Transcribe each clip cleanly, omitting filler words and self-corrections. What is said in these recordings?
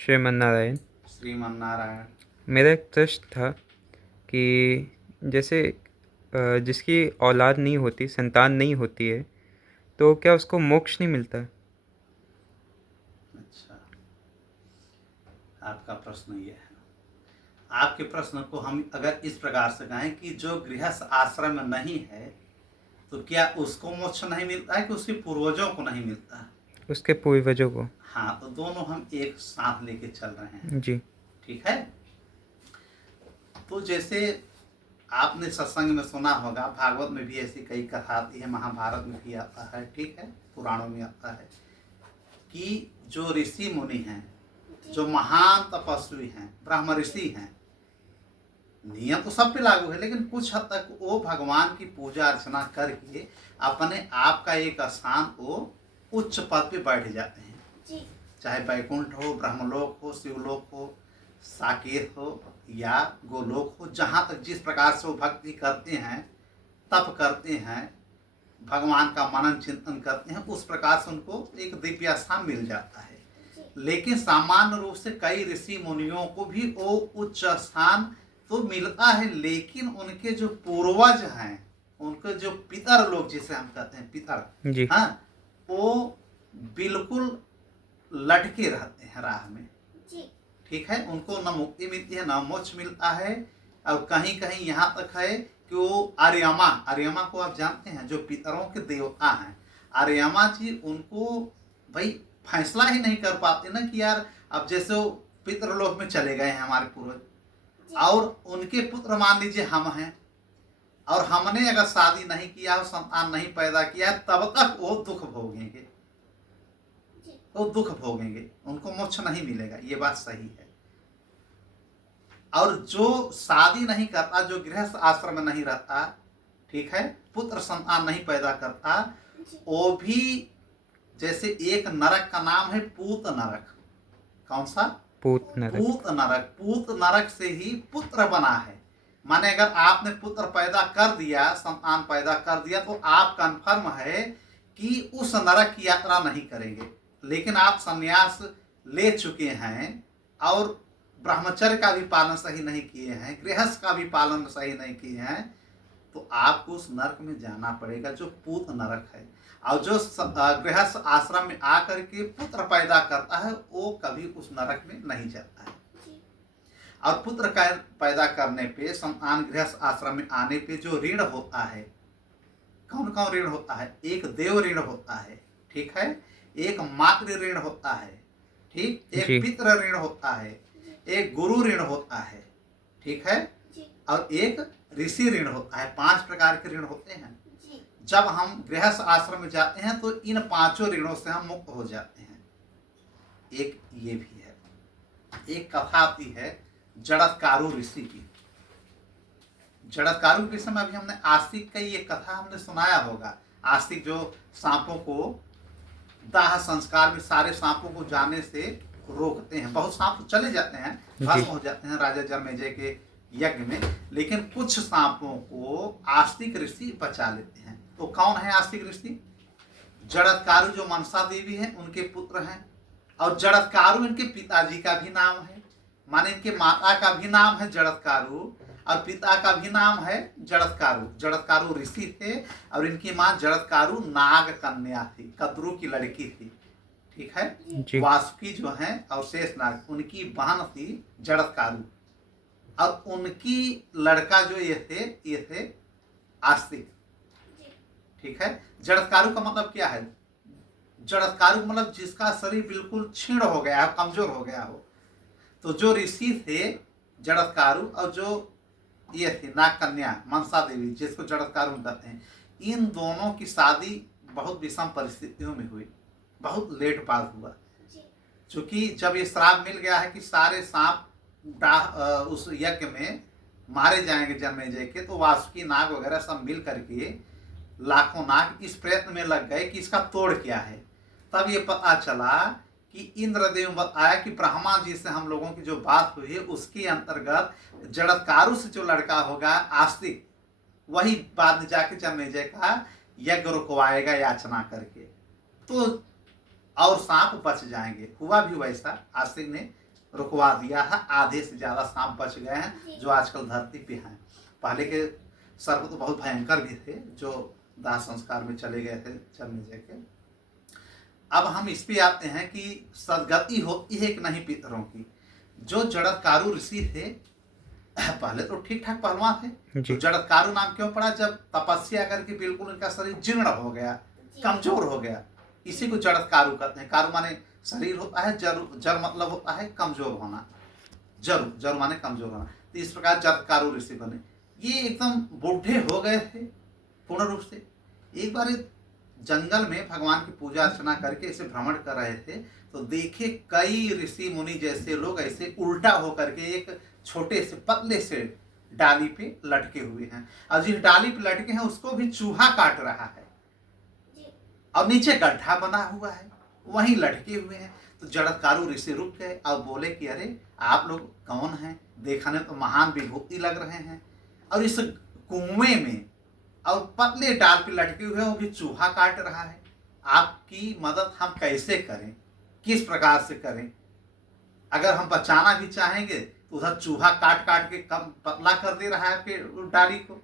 श्रीमन्नारायण। श्रीमन्नारायण। मेरा एक प्रश्न था कि जैसे जिसकी औलाद नहीं होती, संतान नहीं होती है, तो क्या उसको मोक्ष नहीं मिलता? अच्छा, आपका प्रश्न ये है। आपके प्रश्न को हम अगर इस प्रकार से कहें कि जो गृहस्थ आश्रम में नहीं है तो क्या उसको मोक्ष नहीं मिलता है कि उसके पूर्वजों को नहीं मिलता है? उसके पूर्वजों को। हाँ, तो दोनों हम एक साथ लेके चल रहे हैं। जी। ठीक है। तो जैसे आपने सत्संग में सुना होगा, भागवत में भी ऐसी कई कथा आती है, महाभारत में भी आता है, ठीक है, पुराणों में आता है कि जो ऋषि मुनि हैं, जो महान तपस्वी हैं, ब्रह्म ऋषि हैं, नियम तो सब पे लागू है, लेकिन कुछ हद तक वो भगवान की पूजा अर्चना करके अपने आप का एक स्थान वो उच्च पद पे बैठ जाते हैं जी। चाहे वैकुंठ हो, ब्रह्मलोक हो, शिवलोक हो, साकेत हो या गोलोक हो, जहाँ तक जिस प्रकार से वो भक्ति करते हैं, तप करते हैं, भगवान का मनन चिंतन करते हैं, उस प्रकार से उनको एक दिव्य स्थान मिल जाता है। लेकिन सामान्य रूप से कई ऋषि मुनियों को भी वो उच्च स्थान तो मिलता है, लेकिन उनके जो पूर्वज हैं, उनके जो पितर लोग जिसे हम कहते हैं पितर जी। हाँ, वो बिल्कुल लटके रहते हैं राह में जी। ठीक है, उनको न मुक्ति मिलती है, न मोक्ष मिलता है। और कहीं कहीं यहाँ तक है कि वो आर्यमा को आप जानते हैं, जो पितरों के देवता हैं, आर्यमा जी उनको भाई फैसला ही नहीं कर पाते ना कि यार अब जैसे वो पितृलोक में चले गए हैं हमारे पूर्वज, और उनके पुत्र मान लीजिए हम हैं, और हमने अगर शादी नहीं किया हो, संतान नहीं पैदा किया है, तब तक वो दुख भोगेंगे, वो दुख भोगेंगे, उनको मोक्ष नहीं मिलेगा, ये बात सही है। और जो शादी नहीं करता, जो गृहस्थ आश्रम में नहीं रहता, ठीक है, पुत्र संतान नहीं पैदा करता, वो भी जैसे एक नरक का नाम है पूत नरक। कौन सा? पूत नरक। पूत नरक। पूत नरक से ही पुत्र बना है। माने अगर आपने पुत्र पैदा कर दिया, संतान पैदा कर दिया, तो आप कन्फर्म है कि उस नरक की यात्रा नहीं करेंगे। लेकिन आप संन्यास ले चुके हैं और ब्रह्मचर्य का भी पालन सही नहीं किए हैं, गृहस्थ का भी पालन सही नहीं किए हैं, तो आपको उस नरक में जाना पड़ेगा जो पूत नरक है। और जो गृहस्थ आश्रम में आकर के पुत्र पैदा करता है, वो कभी उस नरक में नहीं जाता है। और पुत्र का पैदा करने पे, संतान गृहस्थ आश्रम में आने पे जो ऋण होता है, कौन कौन ऋण होता है? एक देव ऋण होता है, ठीक है, एक मातृ ऋण होता है, ठीक, एक पितृ ऋण होता है, एक गुरु ऋण होता है, ठीक है, और एक ऋषि ऋण होता है। 5 प्रकार के ऋण होते हैं। जब हम गृहस्थ आश्रम में जाते हैं तो इन 5 ऋणों से हम मुक्त हो जाते हैं। एक ये भी है। एक कथा आती है जड़त्कारु ऋषि की। जड़त्कारु के विषय में अभी हमने आस्तिक का ये कथा हमने सुनाया होगा। आस्तिक जो सांपों को दाह संस्कार में सारे सांपों को जाने से रोकते हैं। बहुत सांप चले जाते हैं, भस्म हो जाते हैं राजा जन्मेजय के यज्ञ में, लेकिन कुछ सांपों को आस्तिक ऋषि बचा लेते हैं। तो कौन है आस्तिक ऋषि? जड़त्कारु जो मनसा देवी है उनके पुत्र हैं, और जड़त्कारु इनके पिताजी का भी नाम है, माने इनके माता का भी नाम है जड़त्कारु और पिता का भी नाम है जड़त्कारु। जड़त्कारु ऋषि थे और इनकी मां जड़त्कारु नाग कन्या थी, कद्रू की लड़की थी, ठीक है। वासुकी जो है और शेषनाग उनकी बहन थी जड़त्कारु, और उनकी लड़का जो ये थे आस्तिक, ठीक है। जड़त्कारु का मतलब क्या है? जड़त्कारु मतलब जिसका शरीर बिल्कुल क्षीण हो गया है, कमजोर हो गया हो। तो जो ऋषि थे जड़त्कारु और जो ये थी नाग कन्या मनसा देवी, जिसको जड़त्कारु कहते हैं, इन दोनों की शादी बहुत विषम परिस्थितियों में हुई, बहुत लेट पास हुआ। क्योंकि जब ये श्राप मिल गया है कि सारे सांप उस यज्ञ में मारे जाएंगे जन्मेजय के, तो वासुकी नाग वगैरह सब मिल करके लाखों नाग इस प्रयत्न में लग गए कि इसका तोड़ क्या है। तब ये पता चला कि इंद्रदेव बताया कि ब्रह्मा जी से हम लोगों की जो बात हुई है उसके अंतर्गत जड़त्कारु से जो लड़का होगा आस्तिक, वही बाद में जाके जन्मेजय का यज्ञ रुकवाएगा याचना करके, तो और सांप बच जाएंगे। हुआ भी वैसा, आस्तिक ने रुकवा दिया है। आधे से ज़्यादा सांप बच गए हैं जो आजकल धरती पे हैं। पहले के सर्प तो बहुत भयंकर भी थे जो दाह संस्कार में चले गए थे जन्मेजय के। अब हम इस पे आते हैं कि सदगति होती है कि नहीं पितरों की। जो जड़त्कारु ऋषि थे पहले तो ठीक ठाक पहलवान थे, तो जड़त्कारु नाम क्यों पड़ा? जब तपस्या करके बिल्कुल उनका शरीर जीर्ण हो गया, कमजोर हो गया, इसी को जड़त्कारु कहते हैं। कारु माने शरीर होता है, जड़ मतलब होता है कमजोर होना, जड़ माने कमजोर होना। तो इस प्रकार जड़त्कारु ऋषि बने। ये एकदम बूढ़े हो गए थे पूर्ण रूप से। एक बार जंगल में भगवान की पूजा अर्चना करके इसे भ्रमण कर रहे थे, तो देखे कई ऋषि मुनि जैसे लोग ऐसे उल्टा होकर के एक छोटे से पतले से डाली पे लटके हुए हैं, और जिस डाली पे लटके हैं उसको भी चूहा काट रहा है, और नीचे गड्ढा बना हुआ है, वहीं लटके हुए हैं। तो जड़त्कारु ऋषि रुक गए और बोले कि अरे आप लोग कौन हैं? देखने तो महान विभूति लग रहे हैं, और इस कुएं में और पतले डाल पे लटके हुए वो भी चूहा काट रहा है। आपकी मदद हम कैसे करें, किस प्रकार से करें? अगर हम बचाना भी चाहेंगे तो उधर चूहा काट काट के कम पतला कर दे रहा है डाली को,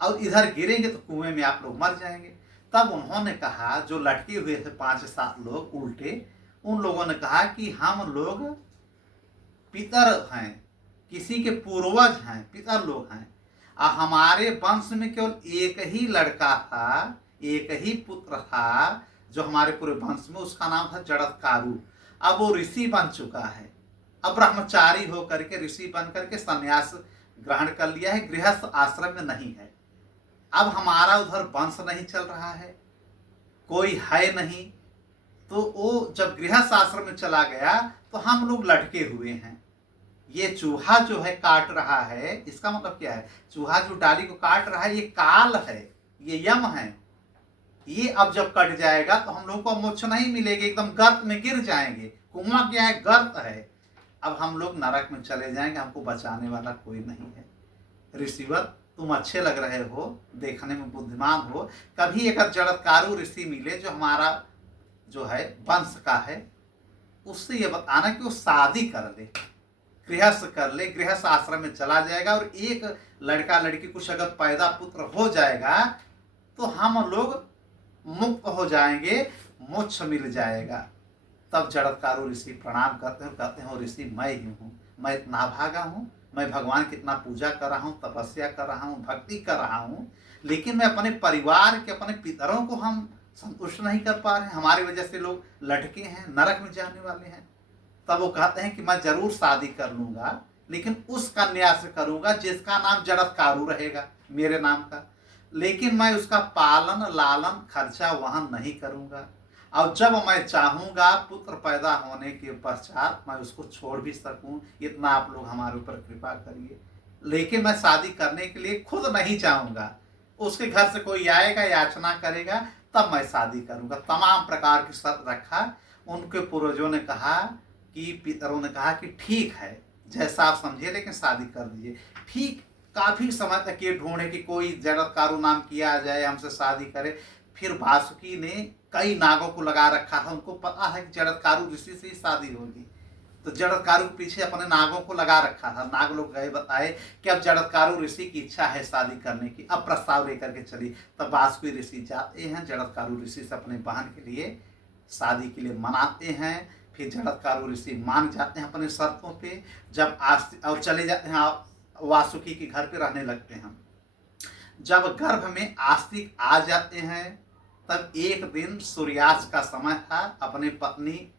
और इधर गिरेंगे तो कुएं में आप लोग मर जाएंगे। तब उन्होंने कहा, जो लटके हुए थे 5-7 लोग उल्टे, उन लोगों ने कहा कि हम लोग पितर हैं, किसी के पूर्वज हैं, पितर लोग हैं, और हमारे वंश में केवल एक ही लड़का था, एक ही पुत्र था जो हमारे पूरे वंश में, उसका नाम था जड़त्कारु। अब वो ऋषि बन चुका है, अब ब्रह्मचारी होकर के ऋषि बन करके संन्यास ग्रहण कर लिया है, गृहस्थ आश्रम में नहीं है। अब हमारा उधर वंश नहीं चल रहा है, कोई है नहीं, तो वो जब गृहस्थ आश्रम में चला गया तो हम लोग लटके हुए हैं। ये चूहा जो है काट रहा है, इसका मतलब क्या है? चूहा जो डाली को काट रहा है ये काल है, ये यम है। ये अब जब कट जाएगा तो हम लोग को मोक्ष नहीं मिलेगी, एकदम गर्त में गिर जाएंगे। कुआं क्या है? गर्त है। अब हम लोग नरक में चले जाएंगे, हमको बचाने वाला कोई नहीं है। ऋषिवर तुम अच्छे लग रहे हो, देखने में बुद्धिमान हो, कभी एक जड़त्कारु ऋषि मिले जो हमारा जो है वंश का है, उससे ये बताना कि वो शादी कर ले, गृहस्थ कर ले, गृहस्थ आश्रम में चला जाएगा, और एक लड़का लड़की कुछ अगर पैदा पुत्र हो जाएगा तो हम लोग मुक्त हो जाएंगे, मोक्ष मिल जाएगा। तब जड़त्कारु ऋषि प्रणाम करते हैं, कहते हैं ऋषि मैं ही हूँ, मैं इतना भागा हूँ, मैं भगवान की इतना पूजा कर रहा हूँ, तपस्या कर रहा हूँ, भक्ति कर रहा हूँ, लेकिन मैं अपने परिवार के, अपने पितरों को हम संतुष्ट नहीं कर पा रहे हैं, हमारी वजह से लोग लटके हैं, नरक में जाने वाले हैं। तब वो कहते हैं कि मैं जरूर शादी कर लूंगा, लेकिन उस कन्या से करूंगा जिसका नाम जड़त्कारु रहेगा, मेरे नाम का, लेकिन मैं उसका पालन लालन खर्चा वहन नहीं करूंगा, और जब मैं चाहूंगा पुत्र पैदा होने के पश्चात मैं उसको छोड़ भी सकूं, इतना आप लोग हमारे ऊपर कृपा करिए। लेकिन मैं शादी करने के लिए खुद नहीं चाहूंगा, उसके घर से कोई आएगा याचना करेगा तब मैं शादी करूंगा। तमाम प्रकार की शर्त रखा। उनके पूर्वजों ने कहा कि पितरों ने कहा कि ठीक है, जैसा आप समझिए, लेकिन शादी कर दीजिए। ठीक काफी समय तक ये ढूंढे कि कोई जड़त्कारु नाम किया जाए, हमसे शादी करे। फिर वासुकी ने कई नागों को लगा रखा था, उनको पता है कि जड़त्कारु ऋषि से ही शादी होगी, तो जड़त्कारु के पीछे अपने नागों को लगा रखा था। नाग लोग गए बताए कि अब जड़त्कारु ऋषि की इच्छा है शादी करने की, अब प्रस्ताव लेकर के चली। तब वासुकी ऋषि जाते हैं, जड़त्कारु ऋषि से अपने बहन के लिए शादी के लिए मनाते हैं। फिर जड़त्कारु ऋषि मान जाते हैं अपने शर्तों पे, जब और चले जाते हैं वासुकी के घर पे रहने लगते हैं। जब गर्भ में आस्तिक आ जाते हैं तब एक दिन सूर्यास्त का समय था, अपने पत्नी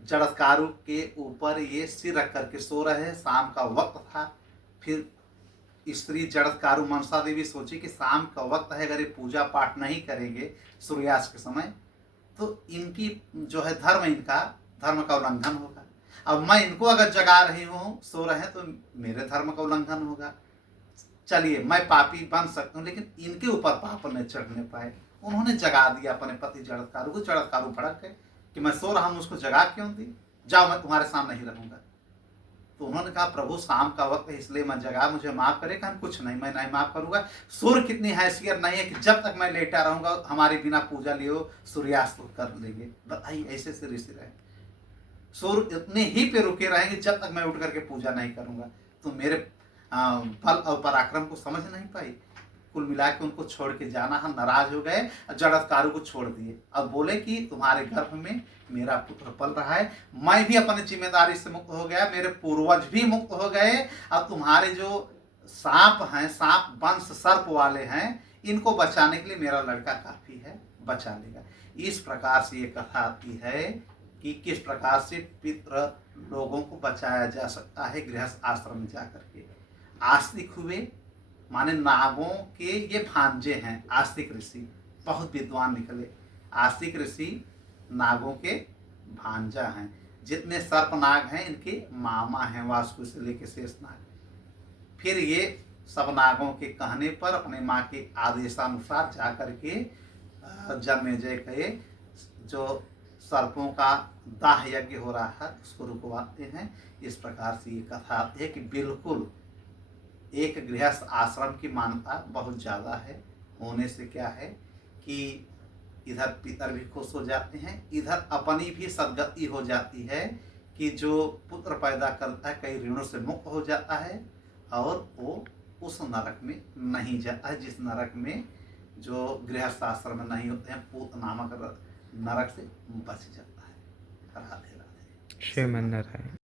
जड़त्कारु के ऊपर ये सिर रख करके सो रहे, शाम का वक्त था। फिर स्त्री जड़त्कारु मनसा देवी सोची कि शाम का वक्त है, अगर ये पूजा पाठ नहीं करेंगे सूर्यास्त के समय तो इनकी जो है धर्म का उल्लंघन होगा। अब मैं इनको अगर जगा रही हूँ, सो रहे हैं, तो मेरे धर्म का उल्लंघन होगा। चलिए मैं पापी बन सकता हूँ, लेकिन इनके ऊपर पाप न चढ़ने पाए। उन्होंने जगा दिया अपने पति जड़त्कारु को। जड़त्कारु भड़क गए कि मैं सो रहा हूँ, उसको जगा क्यों दी, जाओ मैं तुम्हारे सामने नहीं रहूंगा। तो उन्होंने कहा प्रभु शाम का वक्त है इसलिए मैं जगा, मुझे माफ करे। कहा कुछ नहीं, मैं नहीं माफ करूंगा। सूर्य कितनी हैसियत नहीं है कि जब तक मैं लेटा रहूंगा हमारे बिना पूजा लिए सूर्यास्त कर लेंगे। बताइए ऐसे से ऋषि रहे। सूर्य इतने ही पे रुके रहेंगे जब तक मैं उठ करके पूजा नहीं करूंगा। तो मेरे बल और पराक्रम को समझ नहीं पाई। कुल मिला के उनको छोड़ के जाना, हम नाराज हो गए और जड़त्कारु को छोड़ दिए। अब बोले कि तुम्हारे गर्भ में मेरा पुत्र पल रहा है, मैं भी अपनी जिम्मेदारी से मुक्त हो गया, मेरे पूर्वज भी मुक्त हो गए। अब तुम्हारे जो सांप हैं, सांप वंश सर्प वाले हैं, इनको बचाने के लिए मेरा लड़का काफी है, बचा लेगा। इस प्रकार से ये कथा आती है कि किस प्रकार से पितृ लोगों को बचाया जा सकता है गृहस्थ आश्रम में जाकर के। आस्तिक हुए माने नागों के ये भांजे हैं। आस्तिक ऋषि बहुत विद्वान निकले। आस्तिक ऋषि नागों के भांजा हैं। जितने सर्प नाग हैं इनके मामा हैं, वासुकी से लेके शेष नाग। फिर ये सब नागों के कहने पर अपने माँ के आदेशानुसार जाकर के जन्मेजय के जो सर्पों का दाह यज्ञ हो रहा है उसको रुकवाते हैं। इस प्रकार से ये कथा आती है कि बिल्कुल एक गृहस्थ आश्रम की मान्यता बहुत ज़्यादा है। होने से क्या है कि इधर पितर भी खुश हो जाते हैं, इधर अपनी भी सदगति हो जाती है कि जो पुत्र पैदा करता है कई ऋणों से मुक्त हो जाता है और वो उस नरक में नहीं जाता है जिस नरक में जो गृहस्थ आश्रम में नहीं होते हैं, पूत नामक नरक से बच जाता है। राधे राधे। श्रीमन नारायण।